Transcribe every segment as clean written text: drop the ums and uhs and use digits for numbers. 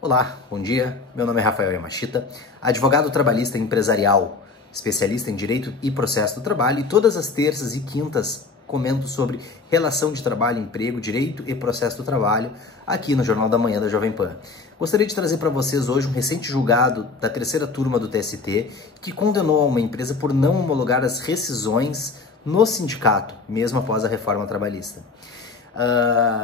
Olá, bom dia. Meu nome é Rafael Yamashita, advogado trabalhista empresarial, especialista em direito e processo do trabalho, e todas as terças e quintas comento sobre relação de trabalho, emprego, direito e processo do trabalho aqui no Jornal da Manhã da Jovem Pan. Gostaria de trazer para vocês hoje um recente julgado da terceira turma do TST que condenou uma empresa por não homologar as rescisões no sindicato, mesmo após a reforma trabalhista.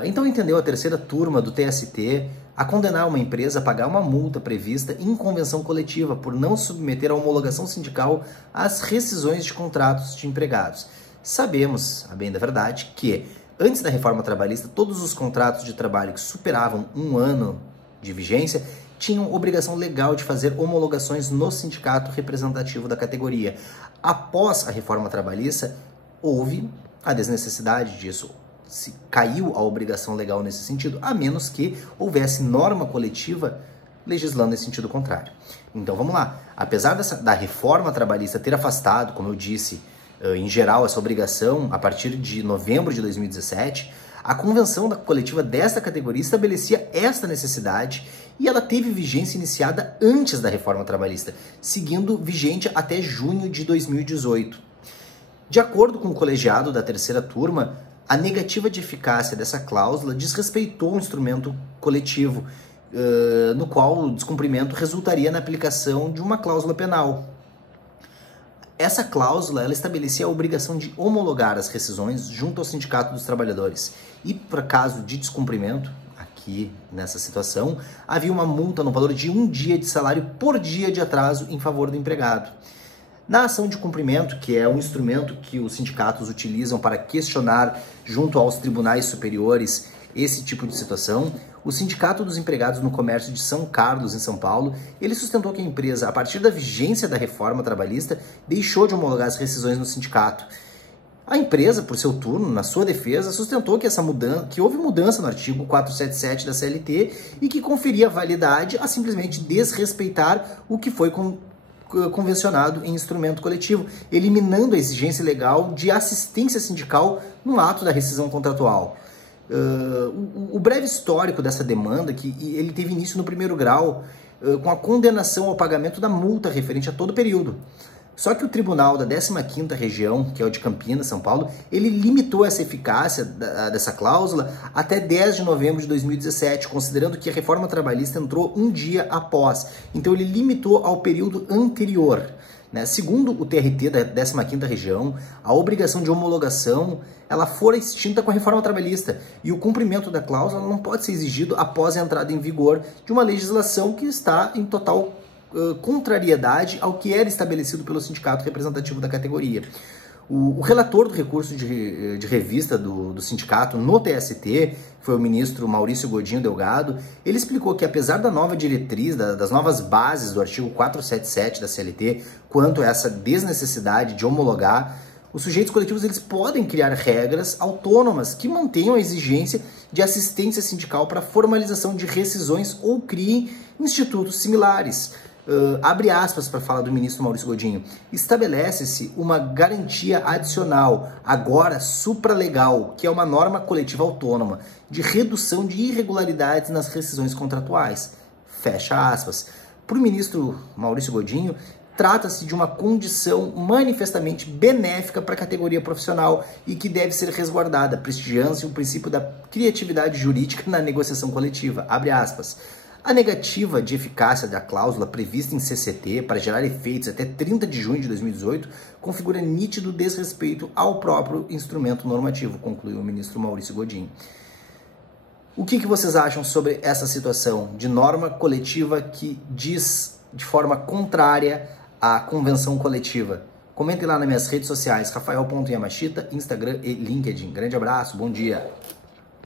Então entendeu a terceira turma do TST a condenar uma empresa a pagar uma multa prevista em convenção coletiva por não submeter a homologação sindical às rescisões de contratos de empregados. Sabemos, a bem da verdade, que antes da reforma trabalhista, todos os contratos de trabalho que superavam um ano de vigência tinham obrigação legal de fazer homologações no sindicato representativo da categoria. Após a reforma trabalhista, houve a desnecessidade disso. Se caiu a obrigação legal nesse sentido, a menos que houvesse norma coletiva legislando em sentido contrário. Então vamos lá. Apesar da reforma trabalhista ter afastado, como eu disse, em geral, essa obrigação a partir de novembro de 2017, a convenção coletiva desta categoria estabelecia esta necessidade e ela teve vigência iniciada antes da reforma trabalhista, seguindo vigente até junho de 2018. De acordo com o colegiado da terceira turma, a negativa de eficácia dessa cláusula desrespeitou o instrumento coletivo, no qual o descumprimento resultaria na aplicação de uma cláusula penal. Essa cláusula ela estabelecia a obrigação de homologar as rescisões junto ao Sindicato dos Trabalhadores. E, para caso de descumprimento, aqui nessa situação, havia uma multa no valor de 1 dia de salário por dia de atraso em favor do empregado. Na ação de cumprimento, que é um instrumento que os sindicatos utilizam para questionar junto aos tribunais superiores esse tipo de situação, o Sindicato dos Empregados no Comércio de São Carlos, em São Paulo, ele sustentou que a empresa, a partir da vigência da reforma trabalhista, deixou de homologar as rescisões no sindicato. A empresa, por seu turno, na sua defesa, sustentou que houve mudança no artigo 477 da CLT e que conferia validade a simplesmente desrespeitar o que foi convencionado em instrumento coletivo, eliminando a exigência legal de assistência sindical no ato da rescisão contratual. O breve histórico dessa demanda, que ele teve início no primeiro grau, com a condenação ao pagamento da multa referente a todo o período. Só que o tribunal da 15ª região, que é o de Campinas, São Paulo, ele limitou essa eficácia dessa cláusula até 10 de novembro de 2017, considerando que a reforma trabalhista entrou um dia após. Então ele limitou ao período anterior. Segundo o TRT da 15ª região, a obrigação de homologação ela fora extinta com a reforma trabalhista e o cumprimento da cláusula não pode ser exigido após a entrada em vigor de uma legislação que está em total contrariedade ao que era estabelecido pelo sindicato representativo da categoria. O relator do recurso de revista do sindicato no TST, foi o ministro Maurício Godinho Delgado, ele explicou que apesar da nova diretriz, das novas bases do artigo 477 da CLT, quanto a essa desnecessidade de homologar, os sujeitos coletivos eles podem criar regras autônomas que mantenham a exigência de assistência sindical para formalização de rescisões ou criem institutos similares. Abre aspas para a fala do ministro Maurício Godinho, estabelece-se uma garantia adicional, agora supralegal, que é uma norma coletiva autônoma, de redução de irregularidades nas rescisões contratuais. Fecha aspas. Para o ministro Maurício Godinho, trata-se de uma condição manifestamente benéfica para a categoria profissional e que deve ser resguardada, prestigiando-se o princípio da criatividade jurídica na negociação coletiva. Abre aspas. A negativa de eficácia da cláusula prevista em CCT para gerar efeitos até 30 de junho de 2018 configura nítido desrespeito ao próprio instrumento normativo, concluiu o ministro Maurício Godinho. O que vocês acham sobre essa situação de norma coletiva que diz de forma contrária à convenção coletiva? Comentem lá nas minhas redes sociais, rafael.yamashita, Instagram e LinkedIn. Grande abraço, bom dia!